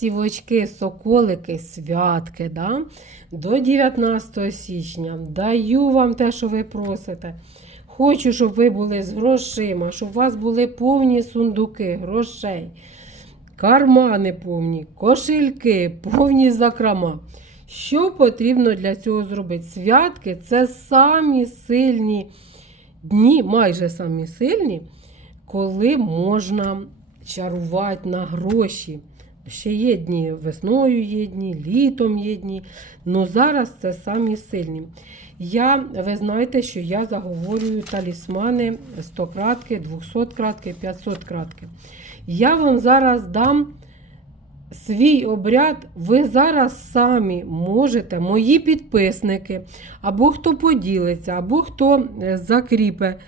ластівочки, соколики, святки. Да? До 19 січня даю вам те, що ви просите. Хочу, щоб ви були з грошима, щоб у вас були повні сундуки грошей, кармани повні, кошельки, повні закрома. Що потрібно для цього зробити? Святки це самі сильні дні, майже самі сильні, коли можна чарувати на гроші. Ще є дні весною є дні, літом є дні. Ну зараз це самі сильні. Я, ви знаєте, що я заговорюю талісмани 100 кратки, 200 кратки, 500 кратки. Я вам зараз дам свій обряд. Ви зараз самі можете, мої підписники, або хто поділиться, або хто е, закріпе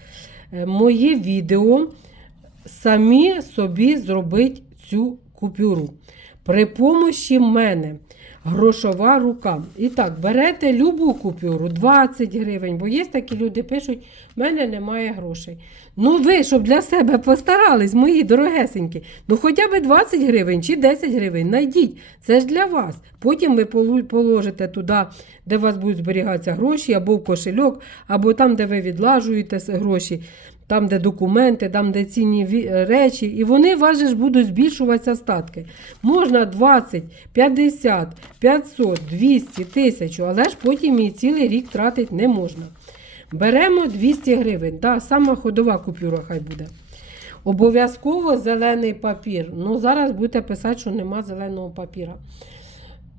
е, моє відео, самі собі зробить цю купюру. При помощі мене грошова рука. І так, берете любу купюру 20 гривень, бо є такі люди пишуть, в мене немає грошей. Ну ви, щоб для себе постарались, мої дорогесенькі, ну хоча б 20 гривень чи 10 гривень, найдіть. Це ж для вас. Потім ви положите туди, де у вас будуть зберігатися гроші, або в кошельок, або там, де ви відлажуєте гроші, там, де документи, там, де цінні речі, і вони вас будуть збільшуватися статки. Можна 20, 50, 500, 200, 1000, але ж потім і цілий рік тратити не можна. Беремо 200 гривень, да, сама ходова купюра хай буде. Обов'язково зелений папір. Ну, зараз будете писати, що нема зеленого папіра.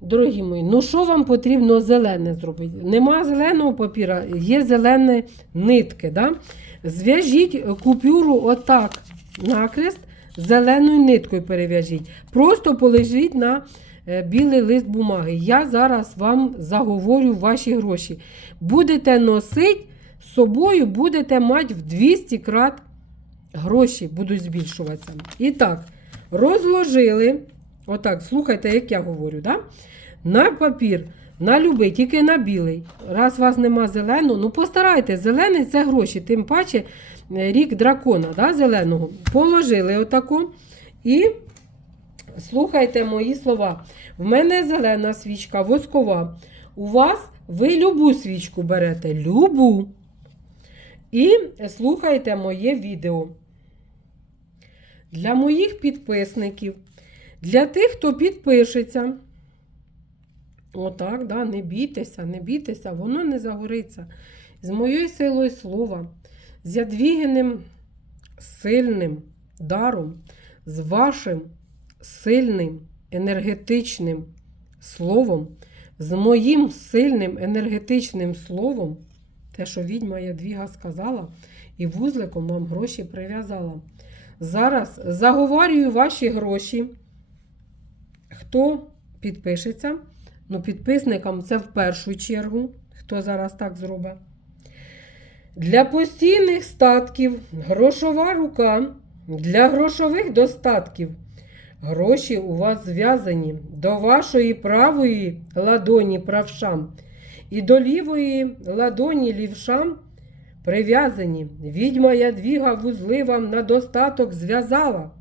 Дорогі мої, ну що вам потрібно зелене зробити? Нема зеленого папіра, є зелені нитки. Да? Зв'яжіть купюру отак накрест, зеленою ниткою перев'яжіть. Просто полежіть на е, білий лист бумаги. Я зараз вам заговорю ваші гроші. Будете носити з собою, будете мати в 200 крат гроші будуть збільшуватися. І так, розложили. Отак, слухайте, як я говорю, да? На папір, на любий, тільки на білий. Раз у вас нема зеленого, ну постарайтесь, зелений це гроші, тим паче е, рік дракона да, зеленого. Положили отаку і слухайте мої слова. В мене зелена свічка, воскова. У вас ви любу свічку берете, любу. І слухайте моє відео. Для моїх підписників, для тих, хто підпишеться. Отак, да, не бійтеся, не бійтеся, воно не загориться. З моєю силою слова, з ядвігеним сильним даром, з вашим сильним енергетичним словом, з моїм сильним енергетичним словом, те, що відьма Ядвіга сказала, і вузликом вам гроші прив'язала. Зараз заговорюю ваші гроші. Хто підпишеться? Ну, підписникам це в першу чергу. Хто зараз так зробить? Для постійних статків грошова рука. Для грошових достатків. Гроші у вас зв'язані до вашої правої ладоні правшам і до лівої ладоні лівшам прив'язані. Відьма ядвіга вузли вам на достаток зв'язала.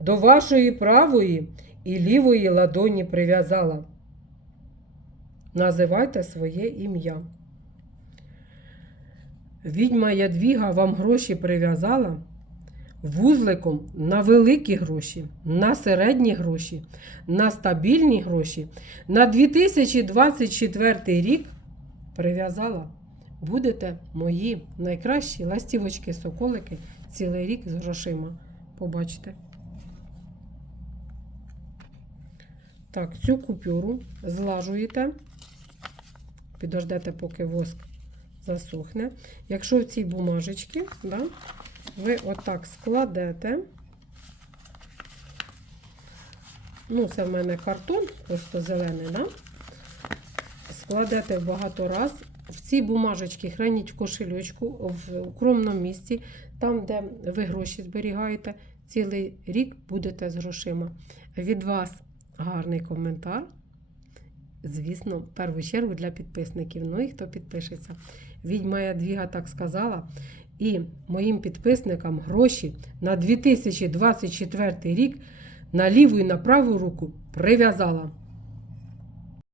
До вашої правої і лівої ладоні прив'язала. Називайте своє ім'я. Відьма ядвіга вам гроші прив'язала вузликом на великі гроші, на середні гроші, на стабільні гроші. На 2024 рік прив'язала. Будете мої найкращі ластівочки-соколики цілий рік з грошима. Побачите. Так, цю купюру злажуєте. Підождете, поки воск засохне. Якщо в цій бумажечці, да, ви отак складете. Ну, це в мене картон, просто зелений, да? складете багато раз. В цій бумажечці храніть в кошельочку в укромному місці, там, де ви гроші зберігаєте, цілий рік будете з грошима. Від вас гарний коментар. Звісно, в першу чергу для підписників. Ну і хто підпишеться. Відьма Ядвіга так сказала. І моїм підписникам гроші на 2024 рік на ліву і на праву руку прив'язала.